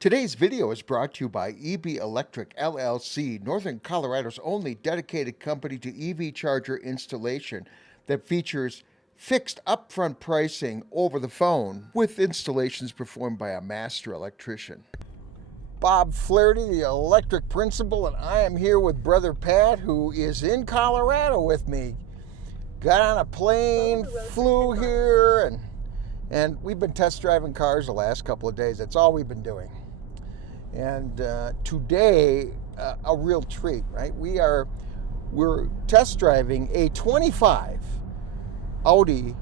Today's video is brought to you by EB Electric LLC, Northern Colorado's only dedicated company to EV charger installation that features fixed upfront pricing over the phone with installations performed by a master electrician. Bob Flaherty, the electric principal, and I am here with Brother Pat, who is in Colorado with me. Got on a plane, flew here, and we've been test driving cars the last couple of days. That's all we've been doing. And today, a real treat, right? We're test driving a 25 Audi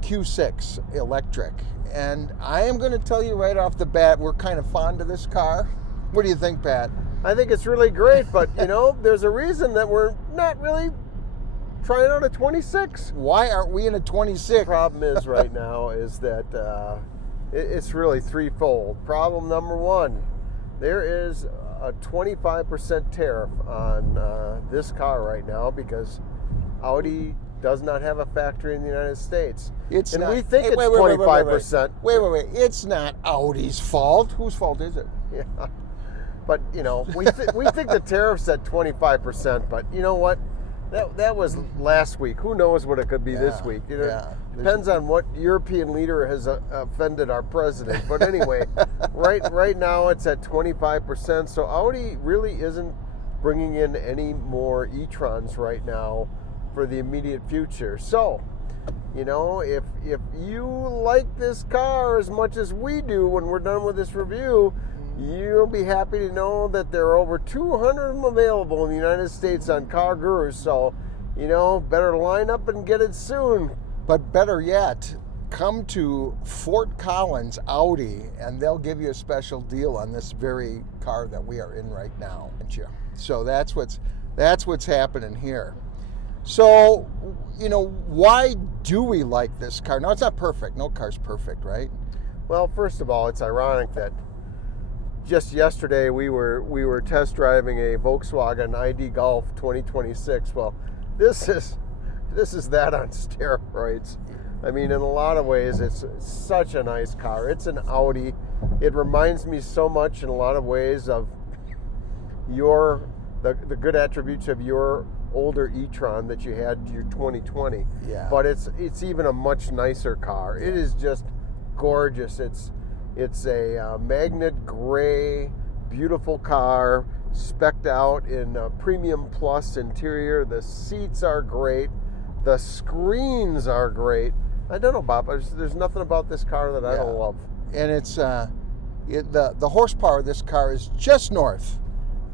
Q6 electric. And I am going to tell you right off the bat, we're kind of fond of this car. What do you think, Pat? I think it's really great, but you know, there's a reason that we're not really trying out a 26. Why aren't we in a 26? The problem is right now is that it's really threefold. Problem number one, there is a 25% tariff on this car right now because Audi does not have a factory in the United States. It's and not, we think it's 25%. Wait. It's not Audi's fault. Whose fault is it? Yeah. But, you know, we think the tariff's at 25%, but you know what? That was last week. Who knows what it could be this week? You know, depends on what European leader has offended our president. But anyway, right now it's at 25%. So Audi really isn't bringing in any more e-trons right now for the immediate future. So, you know, if you like this car as much as we do when we're done with this review, you'll be happy to know that there are over 200 of them available in the United States on Car Gurus. So, you know, better line up and get it soon. But better yet, come to Fort Collins Audi, and they'll give you a special deal on this very car that we are in right now. So that's what's happening here. So, you know, why do we like this car? Now, it's not perfect. No car's perfect, right? Well, first of all, it's ironic that just yesterday we were test driving a Volkswagen ID Golf 2026. Well, this is that on steroids. I mean, in a lot of ways, it's such a nice car. It's an Audi. It reminds me so much in a lot of ways of the good attributes of your older e-tron that you had, your 2020. Yeah. But it's even a much nicer car. It is just gorgeous. It's a magnet gray, beautiful car, specced out in a premium plus interior. The seats are great. The screens are great. I don't know, Bob. There's nothing about this car that I don't love. And it's the horsepower of this car is just north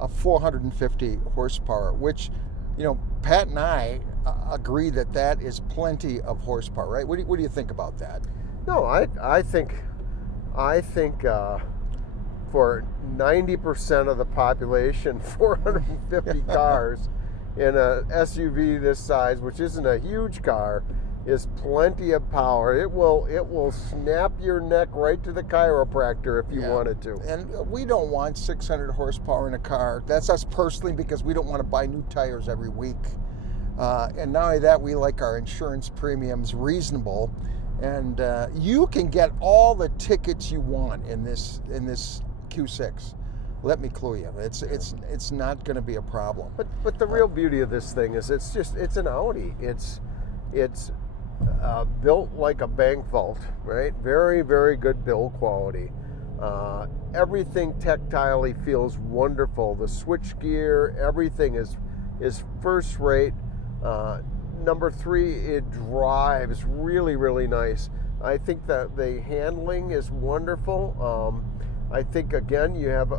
of 450 horsepower, which, you know, Pat and I agree that is plenty of horsepower, right? What do you think about that? No, I think for 90% of the population, 450 cars in a SUV this size, which isn't a huge car, is plenty of power. It will snap your neck right to the chiropractor if you wanted to. And we don't want 600 horsepower in a car. That's us personally, because we don't want to buy new tires every week. And not only that, we like our insurance premiums reasonable. And you can get all the tickets you want in this Q6. Let me clue you, it's not going to be a problem. But the real beauty of this thing is it's an Audi. It's built like a bank vault, right? Very, very good build quality. Everything tactilely feels wonderful. The switchgear, everything is first rate. Number three, it drives really, really nice. I think that the handling is wonderful. I think, again, you have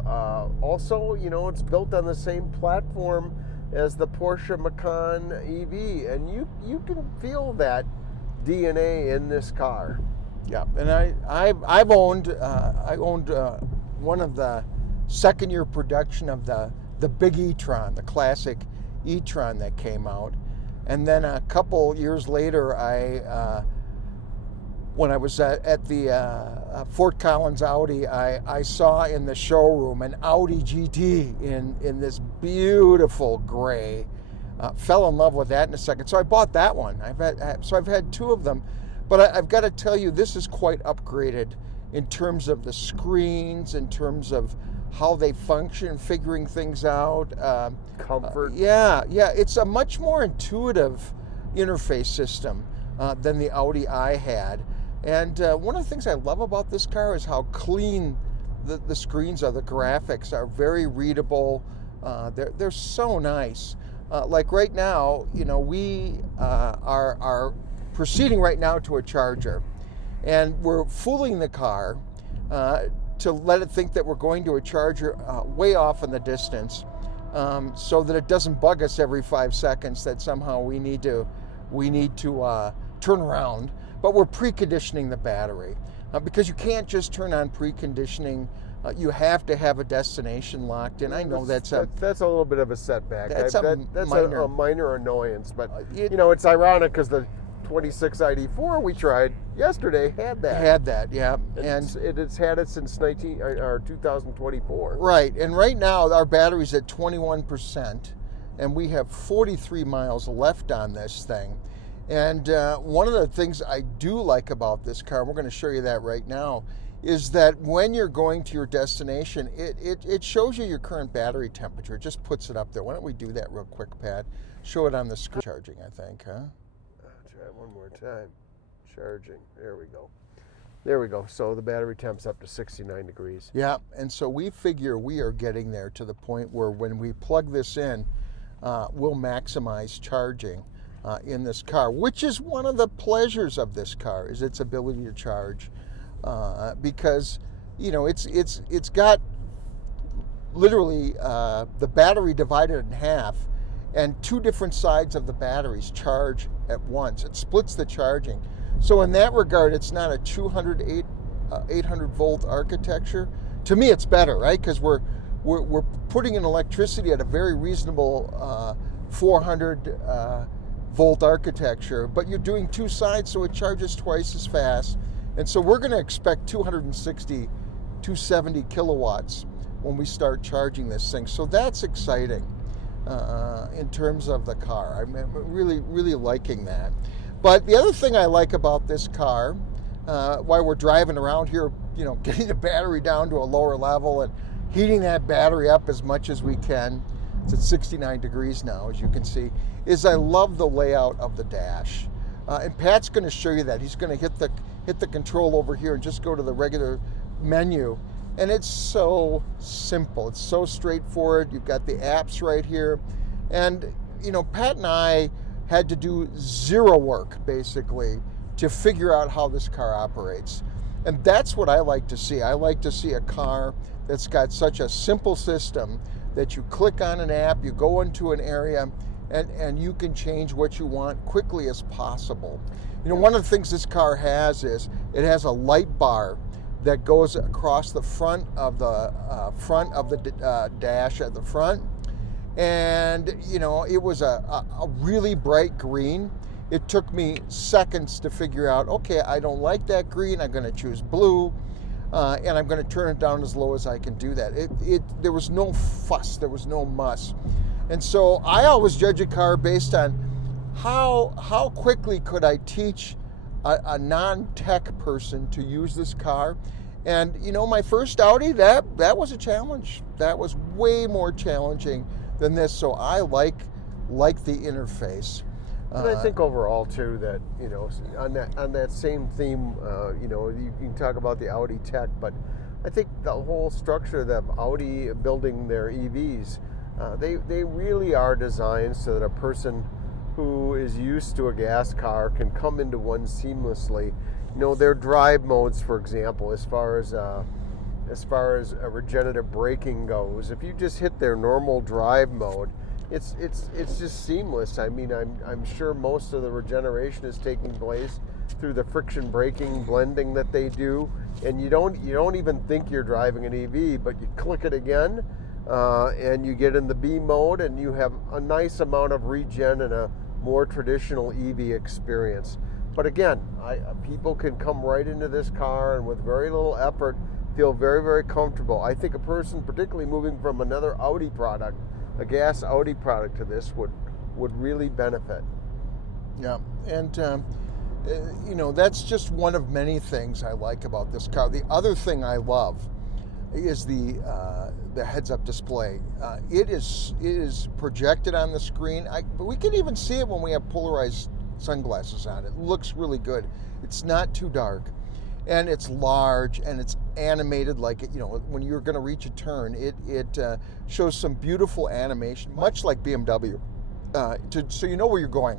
also, you know, it's built on the same platform as the Porsche Macan EV, and you can feel that DNA in this car. Yeah, and I owned one of the second year production of the big e-tron, the classic e-tron that came out. And then a couple years later, when I was at the Fort Collins Audi, I saw in the showroom an Audi GT in this beautiful gray. Fell in love with that in a second. So I bought that one. I've had two of them. But I've got to tell you, this is quite upgraded in terms of the screens, in terms of how they function, figuring things out. Comfort. Yeah, it's a much more intuitive interface system than the Audi I had. And one of the things I love about this car is how clean the screens are. The graphics are very readable. They're so nice. Like right now, we are proceeding right now to a charger, and we're fooling the car to let it think that we're going to a charger way off in the distance, so that it doesn't bug us every 5 seconds that somehow we need to turn around. But we're preconditioning the battery because you can't just turn on preconditioning. You have to have a destination locked in. I know that's a little bit of a setback. That's a minor annoyance, but it's ironic because the 26 ID4 we tried yesterday had that. Yeah. And it's had it since 2024. Right, and right now our battery's at 21%, and we have 43 miles left on this thing. And one of the things I do like about this car, and we're going to show you that right now, is that when you're going to your destination, it shows you your current battery temperature. It just puts it up there. Why don't we do that real quick, Pat? Show it on the screen. Charging, I think, huh? Try it one more time. Charging. There we go. So the battery temp's up to 69 degrees. Yeah, and so we figure we are getting there to the point where when we plug this in, we'll maximize charging in this car, which is one of the pleasures of this car, is its ability to charge. Because it's got literally the battery divided in half, and two different sides of the batteries charge at once. It splits the charging. So in that regard, it's not a 800 volt architecture. To me, it's better, right? Because we're putting in electricity at a very reasonable 400 volt architecture, but you're doing two sides, so it charges twice as fast. And so we're going to expect 270 kilowatts when we start charging this thing. So that's exciting in terms of the car. I'm really, really liking that. But the other thing I like about this car, while we're driving around here, getting the battery down to a lower level and heating that battery up as much as we can, it's at 69 degrees now, as you can see, is I love the layout of the dash. And Pat's going to show you that. He's going to hit the control over here and just go to the regular menu. And it's so simple. It's so straightforward. You've got the apps right here. And, Pat and I had to do zero work, basically, to figure out how this car operates. And that's what I like to see. I like to see a car that's got such a simple system that you click on an app, you go into an area, and you can change what you want quickly as possible. One of the things this car has is it has a light bar that goes across the front of the dash at the front, and it was a really bright green. It took me seconds to figure out, okay, I don't like that green, I'm going to choose blue, and I'm going to turn it down as low as I can do that. There was no fuss, there was no muss. And so I always judge a car based on how quickly could I teach a non-tech person to use this car. And my first Audi, that was a challenge. That was way more challenging than this. So I like the interface. And I think overall too that on that same theme, you can talk about the Audi tech, but I think the whole structure of Audi building their EVs, they really are designed so that a person who is used to a gas car can come into one seamlessly. Their drive modes, for example, as far as regenerative braking goes, if you just hit their normal drive mode, it's just seamless. I mean, I'm sure most of the regeneration is taking place through the friction braking blending that they do, and you don't even think you're driving an EV, but you click it again, and you get in the B mode, and you have a nice amount of regen and a more traditional EV experience. But again, people can come right into this car and with very little effort feel very, very comfortable. I think a person, particularly moving from another Audi product, a gas Audi product, to this would really benefit. Yeah, and That's just one of many things I like about this car. The other thing I love is the heads-up display. It is projected on the screen. But we can even see it when we have polarized sunglasses on. It looks really good. It's not too dark, and it's large, and it's animated like it. When you're going to reach a turn, it shows some beautiful animation, much like BMW, so you know where you're going.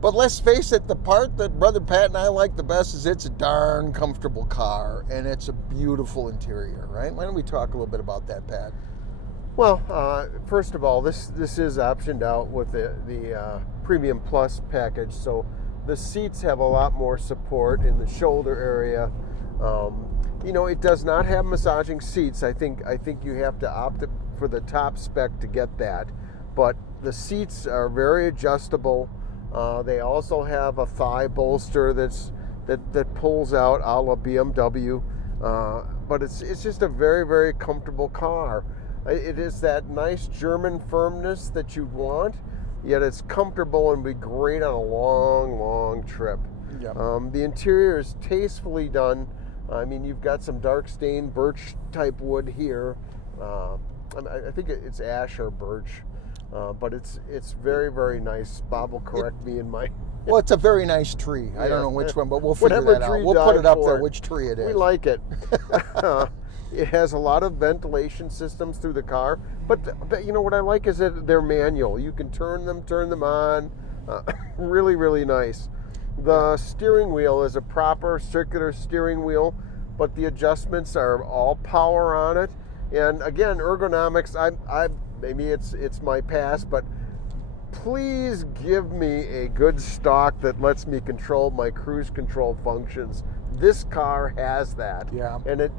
But let's face it, the part that Brother Pat and I like the best is it's a darn comfortable car, and it's a beautiful interior, right? Why don't we talk a little bit about that, Pat? Well, first of all, this is optioned out with the Premium Plus package, so the seats have a lot more support in the shoulder area. It does not have massaging seats. I think you have to opt for the top spec to get that, but the seats are very adjustable. They also have a thigh bolster that pulls out a la BMW, but it's just a very, very comfortable car. It is that nice German firmness that you want, yet it's comfortable and be great on a long, long trip. Yep. The interior is tastefully done. I mean, you've got some dark stained birch type wood here. I think it's ash or birch. But it's very, very nice. Bob will correct me in my... Well, it's a very nice tree. I don't know which one, but we'll figure Whatever that out. tree We'll put it up there, for it. which tree it is. We like it. It has a lot of ventilation systems through the car, but what I like is that they're manual. You can turn them on. Really, really nice. The steering wheel is a proper circular steering wheel, but the adjustments are all power on it. And again, ergonomics, maybe it's my past, but please give me a good stock that lets me control my cruise control functions. This car has that. Yeah. And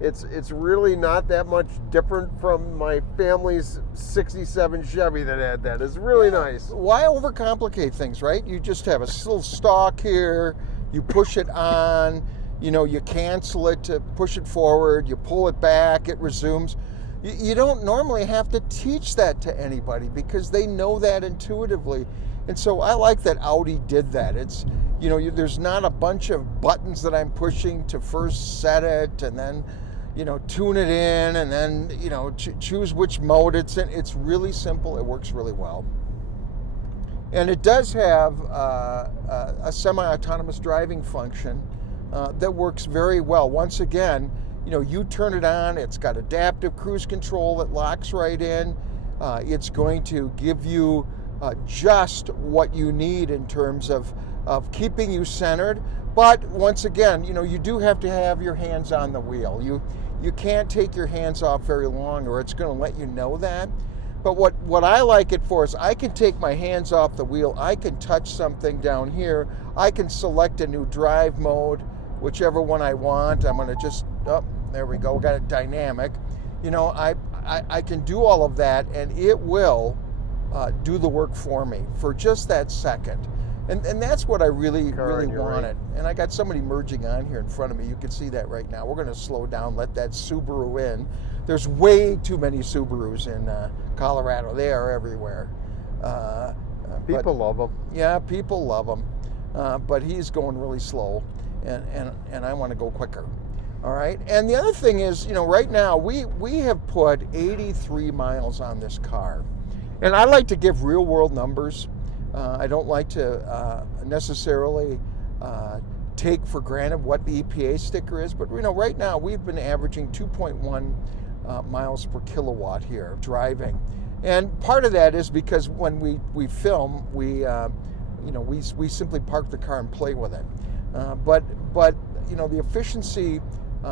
it's really not that much different from my family's 67 Chevy that had that. It's really nice. Why overcomplicate things, right? You just have a little stalk here, you push it on, you cancel it to push it forward, you pull it back, it resumes. You don't normally have to teach that to anybody because they know that intuitively. And so I like that Audi did that. It's, there's not a bunch of buttons that I'm pushing to first set it and then, tune it in and then, choose which mode it's in. It's really simple. It works really well. And it does have a semi-autonomous driving function that works very well. Once again, you turn it on, it's got adaptive cruise control that locks right in. It's going to give you just what you need in terms of keeping you centered. But once again, you do have to have your hands on the wheel. You can't take your hands off very long or it's going to let you know that. But what I like it for is I can take my hands off the wheel. I can touch something down here. I can select a new drive mode, whichever one I want. I'm going to just, there we go, we got it dynamic. I can do all of that and it will do the work for me for just that second. And that's what I really wanted. Right. And I got somebody merging on here in front of me. You can see that right now. We're going to slow down, let that Subaru in. There's way too many Subarus in Colorado. They are everywhere. People love them. Yeah, people love them. But he's going really slow, and I want to go quicker. All right. And the other thing is, right now we have put 83 miles on this car, and I like to give real world numbers. I don't like to necessarily take for granted what the EPA sticker is, but right now we've been averaging 2.1 miles per kilowatt here driving, and part of that is because when we film, we simply park the car and play with it, but the efficiency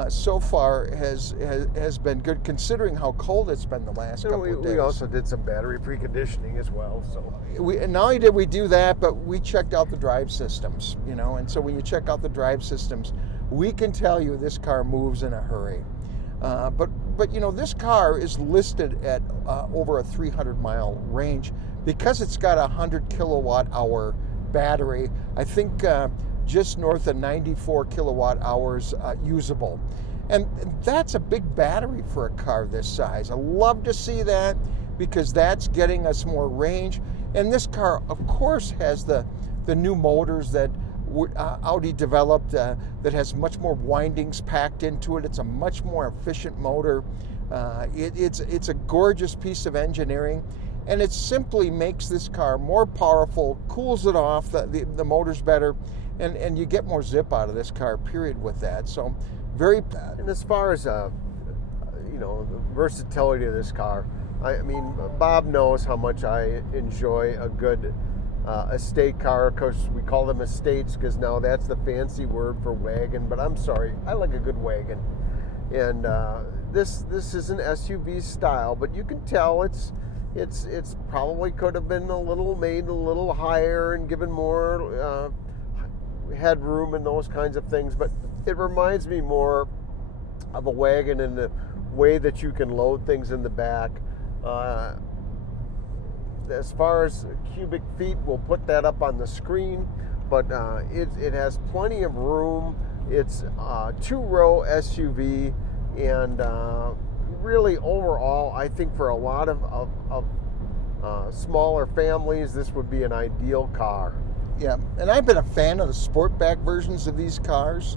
so far has been good considering how cold it's been the last couple of days. We also did some battery preconditioning as well. So not only did we do that, but we checked out the drive systems, and so when you check out the drive systems, we can tell you this car moves in a hurry. But this car is listed at over a 300-mile range because it's got a 100 kilowatt hour battery. I think just north of 94 kilowatt hours usable. And that's a big battery for a car this size. I love to see that because that's getting us more range. And this car, of course, has the new motors that Audi developed that has much more windings packed into it. It's a much more efficient motor. It's a gorgeous piece of engineering, and it simply makes this car more powerful, cools it off, the motor's better, and you get more zip out of this car, period, with that. So very. And as far as the versatility of this car, I mean, Bob knows how much I enjoy a good estate car. Of course, we call them estates because now that's the fancy word for wagon, but I'm sorry, I like a good wagon. And this is an SUV style, but you can tell it's probably could have been made a little higher and given more headroom and those kinds of things, but it reminds me more of a wagon in the way that you can load things in the back. As far as cubic feet, we'll put that up on the screen, but it has plenty of room. It's a 2-row SUV, and really overall, I think for a lot of smaller families, this would be an ideal car. Yeah, and I've been a fan of the sportback versions of these cars,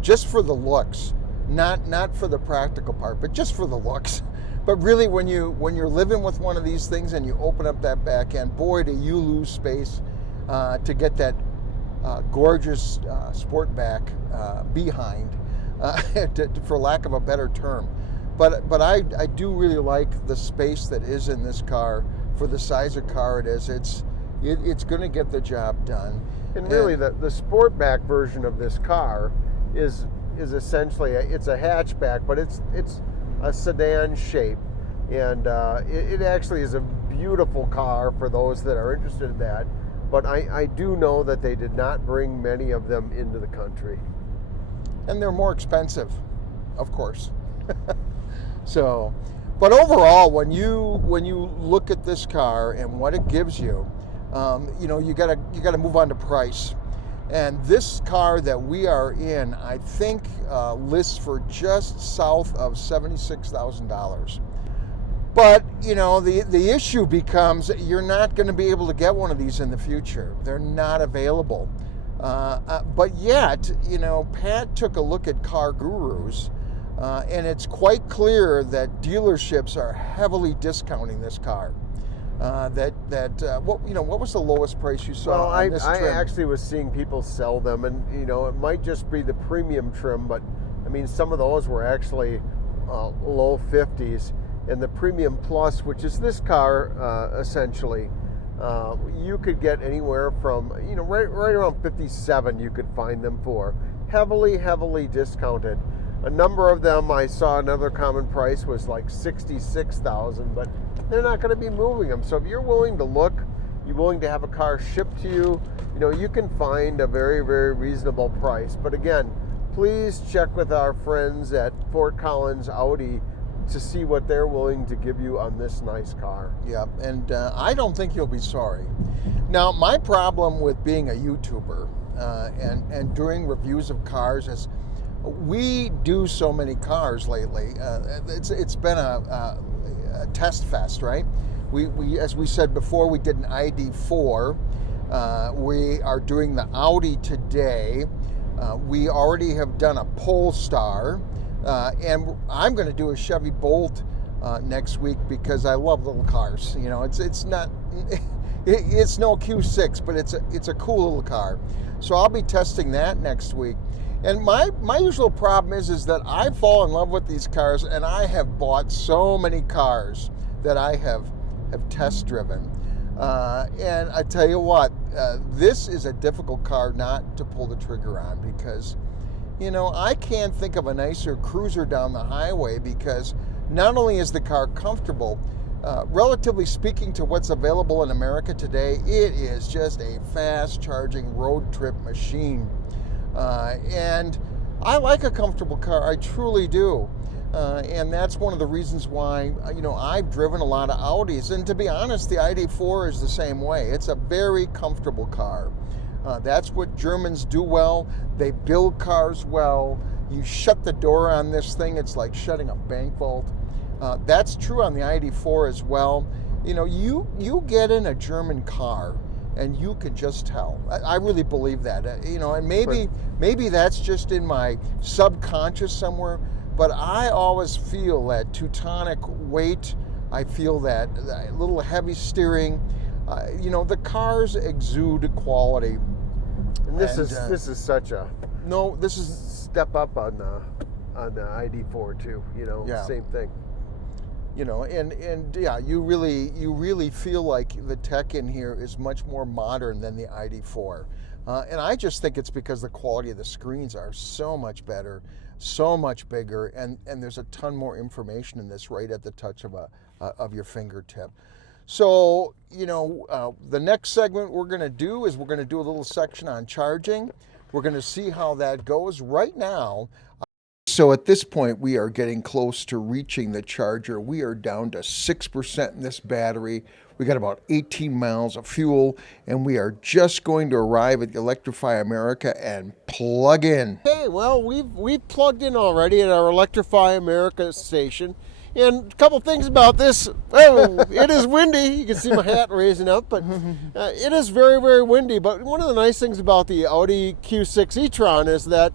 just for the looks, not for the practical part, but just for the looks. But really, when you're living with one of these things and you open up that back end, boy, do you lose space to get that gorgeous sportback behind, for lack of a better term. But I do really like the space that is in this car for the size of car it is. It's going to get the job done. And really, the sportback version of this car is essentially it's a hatchback, but it's a sedan shape, and it actually is a beautiful car for those that are interested in that. But I do know that they did not bring many of them into the country, and they're more expensive, of course. So, but overall, when you look at this car and what it gives you, you gotta move on to price. And this car that we are in, I think, lists for just south of $76,000. But the issue becomes you're not going to be able to get one of these in the future. They're not available. But yet, Pat took a look at Car Gurus, and it's quite clear that dealerships are heavily discounting this car. What was the lowest price you saw on this trim? I actually was seeing people sell them, and it might just be the premium trim, but I mean some of those were actually low 50s, and the premium plus, which is this car essentially, you could get anywhere from right around 57. You could find them for heavily discounted. A number of them, I saw another common price was like $66,000, but they're not going to be moving them. So if you're willing to look, you're willing to have a car shipped to you, you can find a very, very reasonable price. But again, please check with our friends at Fort Collins Audi to see what they're willing to give you on this nice car. Yeah, and I don't think you'll be sorry. Now, my problem with being a YouTuber and doing reviews of cars is we do so many cars lately. It's been a test fest, right? We as we said before, we did an ID4. We are doing the Audi today. We already have done a Polestar, and I'm going to do a Chevy Bolt next week because I love little cars. It's not it's no Q6, but it's a cool little car. So I'll be testing that next week. And my usual problem is that I fall in love with these cars, and I have bought so many cars that I have test driven. And I tell you what, this is a difficult car not to pull the trigger on because, I can't think of a nicer cruiser down the highway because not only is the car comfortable, relatively speaking to what's available in America today, it is just a fast charging road trip machine. And I like a comfortable car, I truly do. And that's one of the reasons why, I've driven a lot of Audis. And to be honest, the ID4 is the same way. It's a very comfortable car. That's what Germans do well. They build cars well. You shut the door on this thing, it's like shutting a bank vault. That's true on the ID4 as well. You get in a German car, and you could just tell. I really believe that. And maybe that's just in my subconscious somewhere, but I always feel that Teutonic weight. I feel that little heavy steering. The cars exude quality. And this is such a this is step up on the ID4 too. Same thing. You really feel like the tech in here is much more modern than the ID4. And I just think it's because the quality of the screens are so much better, so much bigger, and there's a ton more information in this right at the touch of your fingertip. So, the next segment we're going to do is we're going to do a little section on charging. We're going to see how that goes right now. So at this point, we are getting close to reaching the charger. We are down to 6% in this battery. We got about 18 miles of fuel, and we are just going to arrive at Electrify America and plug in. Hey, well, we've plugged in already at our Electrify America station. And a couple things about this. Oh, it is windy. You can see my hat raising up, but it is very, very windy. But one of the nice things about the Audi Q6 e-tron is that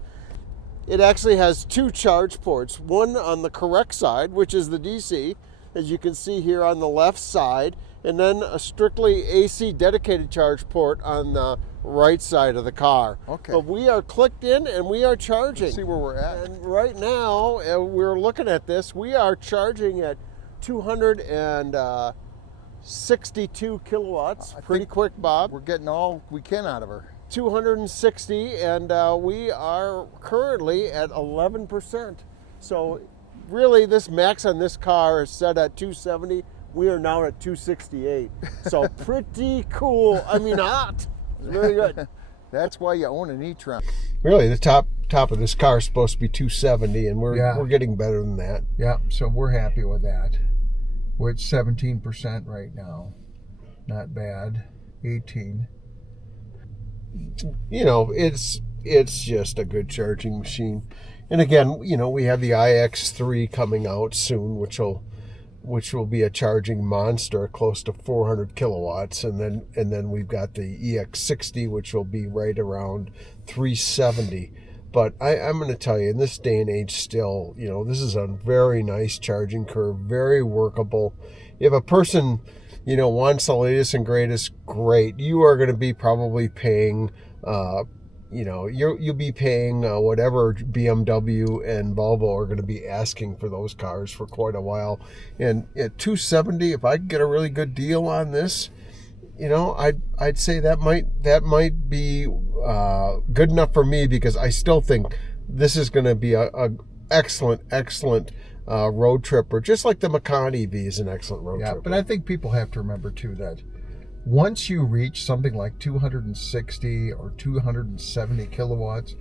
it actually has two charge ports. One on the correct side, which is the DC, as you can see here on the left side, and then a strictly AC dedicated charge port on the right side of the car. Okay. But we are clicked in and we are charging. Let's see where we're at. And right now, we're looking at this. We are charging at 262 kilowatts. Pretty quick, Bob. We're getting all we can out of her. 260, and we are currently at 11%. So really, this max on this car is set at 270. We are now at 268. So pretty cool. I mean, hot. It's very good. That's why you own an e-tron. Really, the top of this car is supposed to be 270, and we're getting better than that. Yeah, so we're happy with that. We're at 17% right now. Not bad. 18. It's just a good charging machine. And again, we have the iX3 coming out soon, which will be a charging monster, close to 400 kilowatts, and then we've got the EX60, which will be right around 370. But I'm going to tell you, in this day and age, still, this is a very nice charging curve, very workable. If a person wants the latest and greatest, great. You are going to be probably paying, you'll be paying whatever BMW and Volvo are going to be asking for those cars for quite a while. And at 270, if I could get a really good deal on this, I'd say that might be good enough for me, because I still think this is going to be a excellent road tripper, just like the Macan EV is an excellent road tripper. But I think people have to remember too that once you reach something like 260 or 270 kilowatts,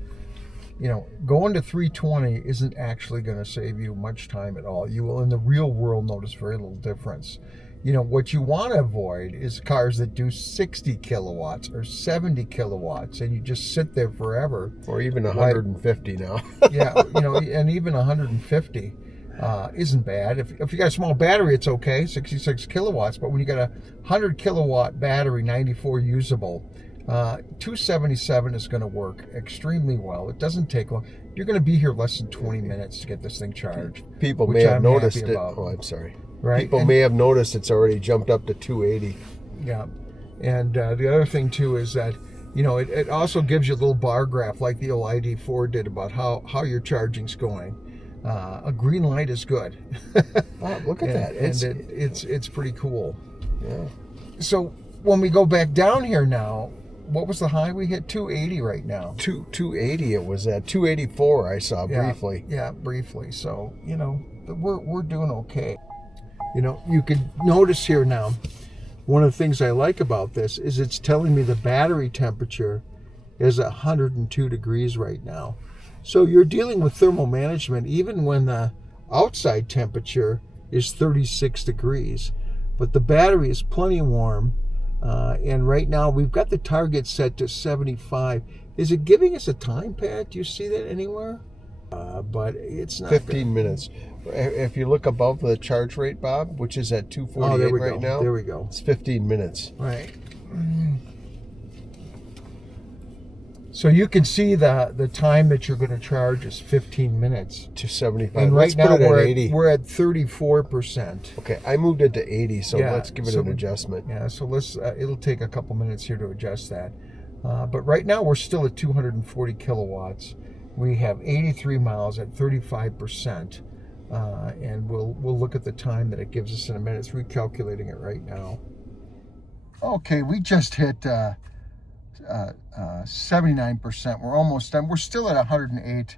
going to 320 isn't actually going to save you much time at all. You will, in the real world, notice very little difference. What you want to avoid is cars that do 60 kilowatts or 70 kilowatts, and you just sit there forever. Or even 150 now. Yeah, and even 150. Isn't bad. If you got a small battery, it's okay, 66 kilowatts. But when you got a 100 kilowatt battery, 94 usable, 277 is going to work extremely well. It doesn't take long. You're going to be here less than 20 minutes to get this thing charged. People may have noticed it. Oh, I'm sorry. Right? People may have noticed it's already jumped up to 280. Yeah. And the other thing too is that it also gives you a little bar graph like the old ID4 did about how your charging's going. A green light is good. Wow, look at that. It's pretty cool. Yeah. So when we go back down here now, what was the high we hit? 280 right now. 280 it was at. 284 I saw briefly. Yeah, briefly. So, we're doing okay. You can notice here now, one of the things I like about this is it's telling me the battery temperature is 102 degrees right now. So you're dealing with thermal management even when the outside temperature is 36 degrees. But the battery is plenty warm. And right now we've got the target set to 75. Is it giving us a time pad? Do you see that anywhere? But it's not 15 minutes. If you look above the charge rate, Bob, which is at 248 right now. There we go. It's 15 minutes. Right. So you can see the time that you're going to charge is 15 minutes. To 75. And let's right now put it at 80. we're at 34%. Okay, I moved it to 80, so Yeah, let's give it an adjustment. Yeah, so let's. It'll take a couple minutes here to adjust that. But right now we're still at 240 kilowatts. We have 83 miles at 35%. And we'll look at the time that it gives us in a minute. It's recalculating it right now. Okay, we just hit 79%. We're almost done. We're still at 108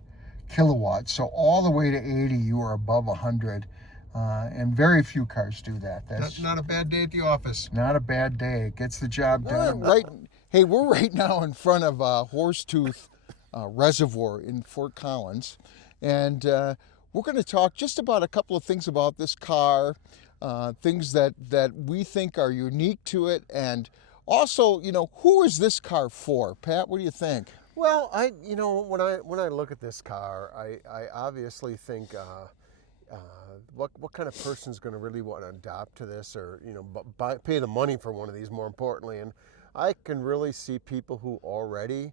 kilowatts. So all the way to 80, you are above 100. And very few cars do that. That's Not a bad day at the office. not a bad day. It gets the job done. Right. Hey, we're right now in front of Horsetooth Reservoir in Fort Collins. And we're going to talk just about a couple of things about this car, things that we think are unique to it, and also, who is this car for? Pat, what do you think? Well, when I look at this car, I obviously think what kind of person is going to really want to adopt to this, or pay the money for one of these, more importantly. And I can really see people who already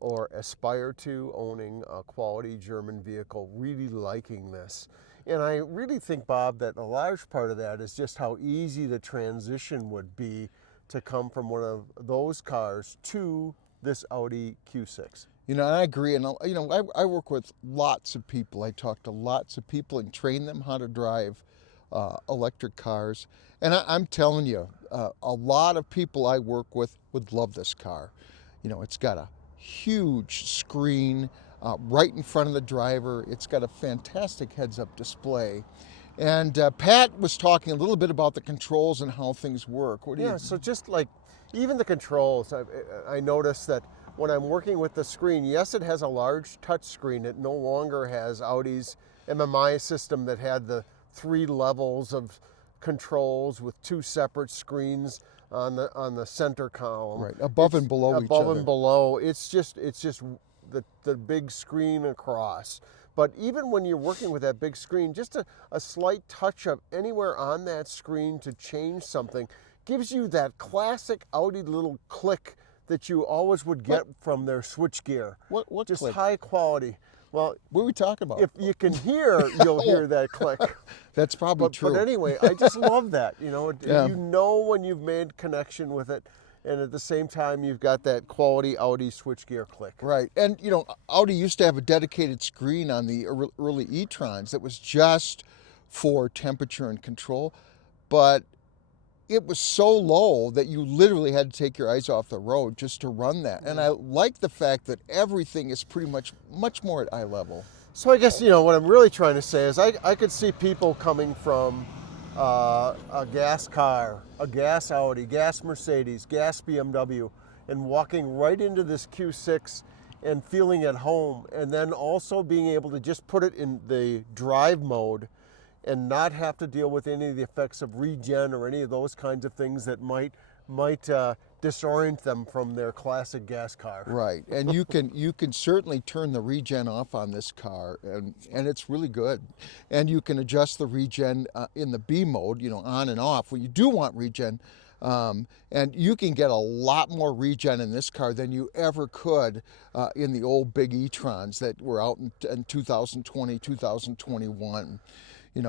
or aspire to owning a quality German vehicle really liking this. And I really think, Bob, that a large part of that is just how easy the transition would be to come from one of those cars to this Audi Q6. I agree. And, I work with lots of people. I talk to lots of people and train them how to drive electric cars. And I'm telling you, a lot of people I work with would love this car. It's got a huge screen right in front of the driver. It's got a fantastic heads-up display. And Pat was talking a little bit about the controls and how things work. So just like even the controls, I noticed that when I'm working with the screen, yes, it has a large touch screen. It no longer has Audi's MMI system that had the 3 levels of controls with 2 separate screens on the center column. Right, above and below each other. Above and below. It's just the big screen across. But even when you're working with that big screen, just a slight touch of anywhere on that screen to change something gives you that classic Audi little click that you always would get from their switchgear. What just click? High quality. Well, what are we talking about? If you can hear, you'll hear that click. That's probably true. But anyway, I just love that. Yeah. You know when you've made connection with it, and at the same time you've got that quality Audi switchgear click. Right. And Audi used to have a dedicated screen on the early e-trons that was just for temperature and control, but it was so low that you literally had to take your eyes off the road just to run that. And I like the fact that everything is pretty much more at eye level. So I guess, what I'm really trying to say is I could see people coming from a gas car, a gas Audi, gas Mercedes, gas BMW, and walking right into this Q6 and feeling at home, and then also being able to just put it in the drive mode and not have to deal with any of the effects of regen or any of those kinds of things that might disorient them from their classic gas car. Right, and you can certainly turn the regen off on this car, and it's really good. And you can adjust the regen in the B mode, on and off. When you do want regen, and you can get a lot more regen in this car than you ever could in the old big e-trons that were out in 2020, 2021.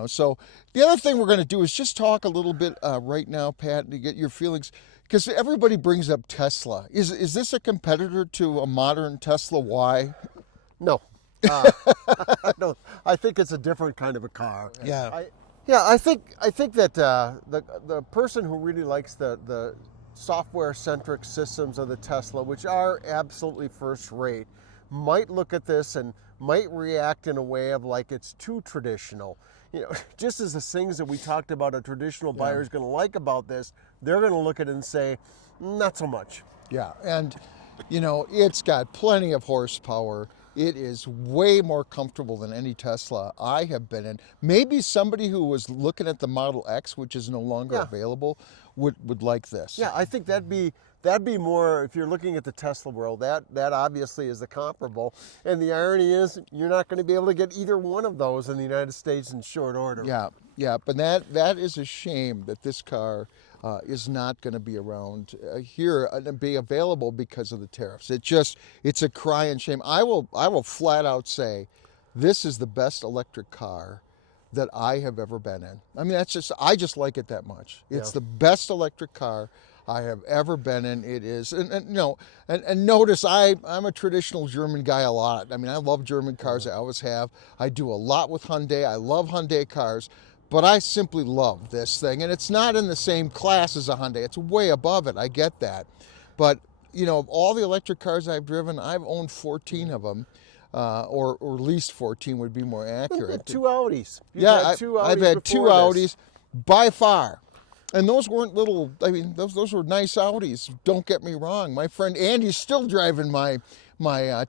So the other thing we're going to do is just talk a little bit right now, Pat, to get your feelings, because everybody brings up Tesla. Is this a competitor to a modern Tesla Y? No. No, I think it's a different kind of a car. Yeah. I think that the person who really likes the software-centric systems of the Tesla, which are absolutely first-rate, might look at this and might react in a way of like it's too traditional. Just as the things that we talked about a traditional buyer is going to like about this, they're going to look at it and say, not so much. Yeah, and it's got plenty of horsepower. It is way more comfortable than any Tesla I have been in. Maybe somebody who was looking at the Model X, which is no longer available, would like this. Yeah, I think that'd be more, if you're looking at the Tesla world, that obviously is the comparable. And the irony is you're not going to be able to get either one of those in the United States in short order. Yeah, but that is a shame that this car is not going to be around here and be available because of the tariffs. It's a crying shame. I will flat out say, this is the best electric car that I have ever been in. I mean, I just like it that much. It's the best electric car I have ever been in. It is, and notice I'm a traditional German guy a lot. I mean, I love German cars. I always have. I do a lot with Hyundai. I love Hyundai cars, but I simply love this thing. And it's not in the same class as a Hyundai. It's way above it. I get that. But, of all the electric cars I've driven, I've owned 14 of them. Or at least 14 would be more accurate. 2 Audis. I've had 2 Audis by far. And those weren't little, I mean, those were nice Audis. Don't get me wrong. My friend Andy's still driving my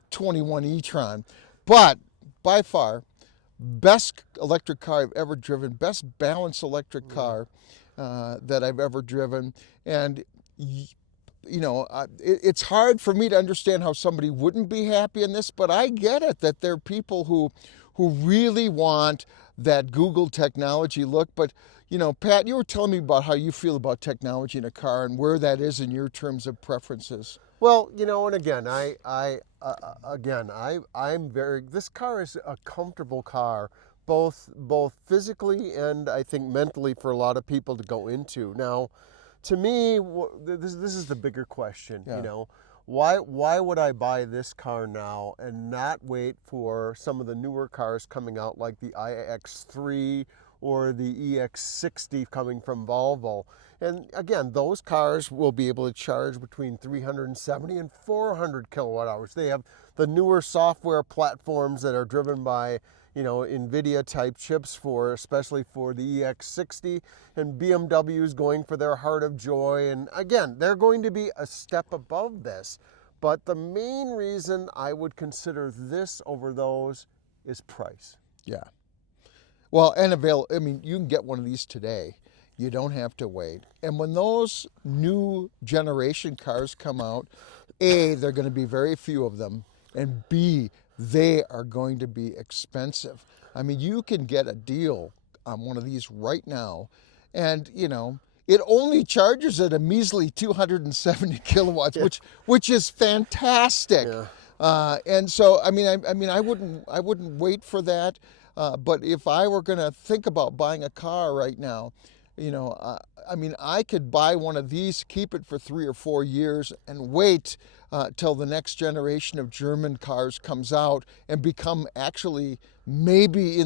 21 e-tron. But by far, best electric car I've ever driven, best balanced electric car that I've ever driven. And it's hard for me to understand how somebody wouldn't be happy in this, but I get it, that there are people who really want that Google technology look. But, Pat, you were telling me about how you feel about technology in a car and where that is in your terms of preferences. Well, and again, this car is a comfortable car, both physically and I think mentally for a lot of people to go into. Now, to me, this is the bigger question. Why would I buy this car now and not wait for some of the newer cars coming out, like the iX3 or the EX60 coming from Volvo? And again, those cars will be able to charge between 370 and 400 kilowatt hours. They have the newer software platforms that are driven by NVIDIA type chips, especially for the EX60, and BMW is going for their Heart of Joy. And again, they're going to be a step above this. But the main reason I would consider this over those is price. Yeah. Well, and I mean, you can get one of these today. You don't have to wait. And when those new generation cars come out, A, there are going to be very few of them, and B, they are going to be expensive. I mean, you can get a deal on one of these right now, and it only charges at a measly 270 kilowatts, which is fantastic. And so, I wouldn't wait for that. But if I were going to think about buying a car right now, I could buy one of these, keep it for 3 or 4 years, and wait till the next generation of German cars comes out and become actually maybe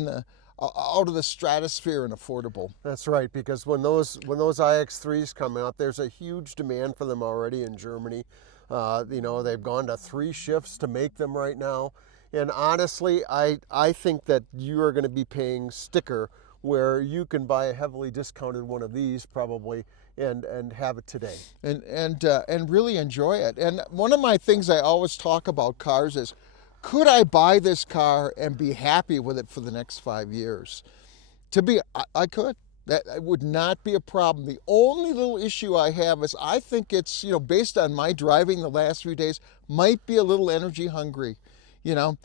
out of the stratosphere and affordable. That's right, because when those iX3s come out, there's a huge demand for them already in Germany. They've gone to 3 shifts to make them right now. And honestly, I think that you are going to be paying sticker, where you can buy a heavily discounted one of these probably and have it today. And really enjoy it. And one of my things I always talk about cars is, could I buy this car and be happy with it for the next 5 years? I could. That would not be a problem. The only little issue I have is I think it's, based on my driving the last few days, might be a little energy hungry. I'm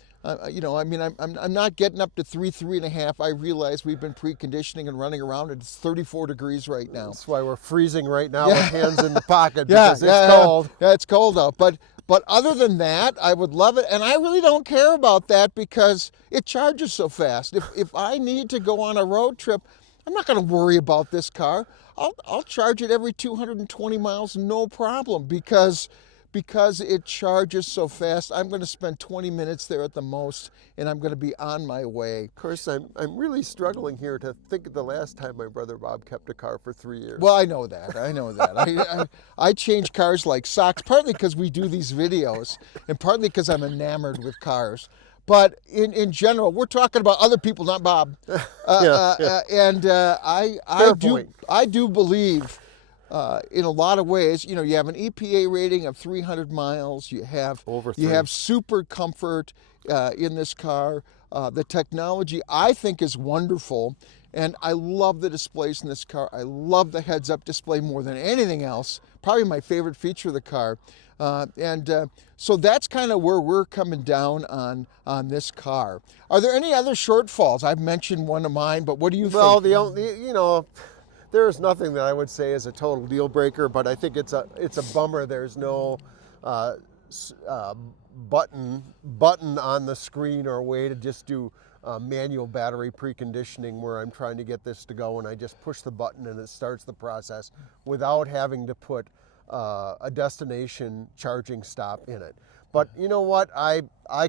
not getting up to 3.5. I realize we've been preconditioning and running around. It's 34 degrees right now. That's why we're freezing right now with hands in the pocket, because it's cold. Yeah, it's cold out. But other than that, I would love it. And I really don't care about that because it charges so fast. If I need to go on a road trip, I'm not going to worry about this car. I'll charge it every 220 miles, no problem, because it charges so fast. I'm going to spend 20 minutes there at the most, and I'm going to be on my way. Of course, I'm really struggling here to think of the last time my brother Bob kept a car for 3 years. Well, I know that. I change cars like socks, partly because we do these videos, and partly because I'm enamored with cars. But in general, we're talking about other people, not Bob. And I do believe, in a lot of ways, you have an EPA rating of 300 miles. You have super comfort in this car. The technology, I think, is wonderful, and I love the displays in this car. I love the heads-up display more than anything else. Probably my favorite feature of the car. So that's kind of where we're coming down on this car. Are there any other shortfalls? I've mentioned one of mine, but what do you think? Well, the there's nothing that I would say is a total deal breaker, but I think it's a bummer there's no button on the screen or a way to just do manual battery preconditioning where I'm trying to get this to go and I just push the button and it starts the process without having to put a destination charging stop in it. But you know what, I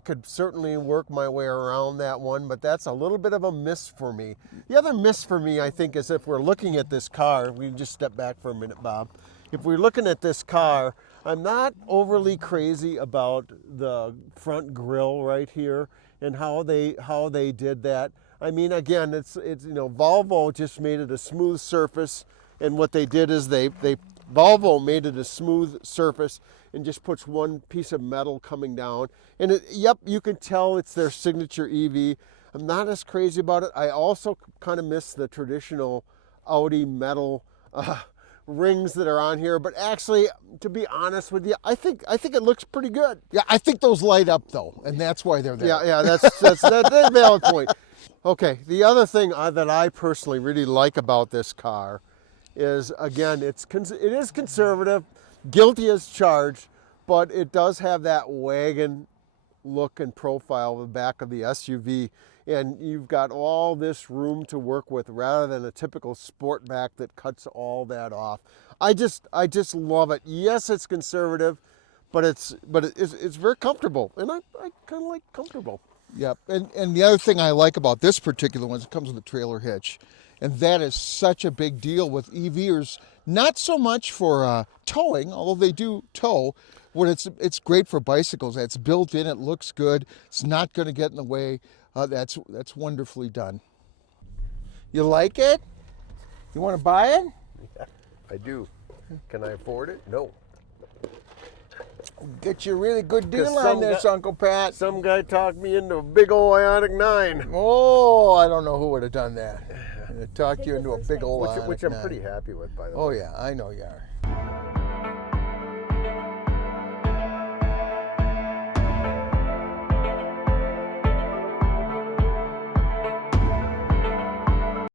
could certainly work my way around that one, but that's a little bit of a miss for me. The other miss for me, I think, is if we're looking at this car, we can just step back for a minute, Bob. If we're looking at this car, I'm not overly crazy about the front grille right here and how they did that. I mean, again, it's Volvo just made it a smooth surface, and what they did is Volvo made it a smooth surface and just puts one piece of metal coming down. And yep, you can tell it's their signature EV. I'm not as crazy about it. I also kind of miss the traditional Audi metal rings that are on here. But actually, to be honest with you, I think it looks pretty good. Yeah, I think those light up though, and that's why they're there. Yeah, that's a valid point. Okay, the other thing that I personally really like about this car is, again, it is conservative, guilty as charged, but it does have that wagon look and profile of the back of the SUV, and you've got all this room to work with rather than a typical Sportback that cuts all that off. I just love it. Yes, it's conservative, but it's very comfortable, and I kind of like comfortable. Yep, and the other thing I like about this particular one is it comes with a trailer hitch. And that is such a big deal with EVers, not so much for towing, although they do tow. When it's great for bicycles. It's built in, it looks good, it's not going to get in the way. That's wonderfully done. You like it? You want to buy it? Yeah, I do. Can I afford it? No. Get you a really good deal on this, Uncle Pat. Some guy talked me into a big old Ioniq 9. Oh, I don't know who would have done that. Talked you into a big old Ioniq 9. Which I'm pretty happy with, by the way. Oh yeah, I know you are.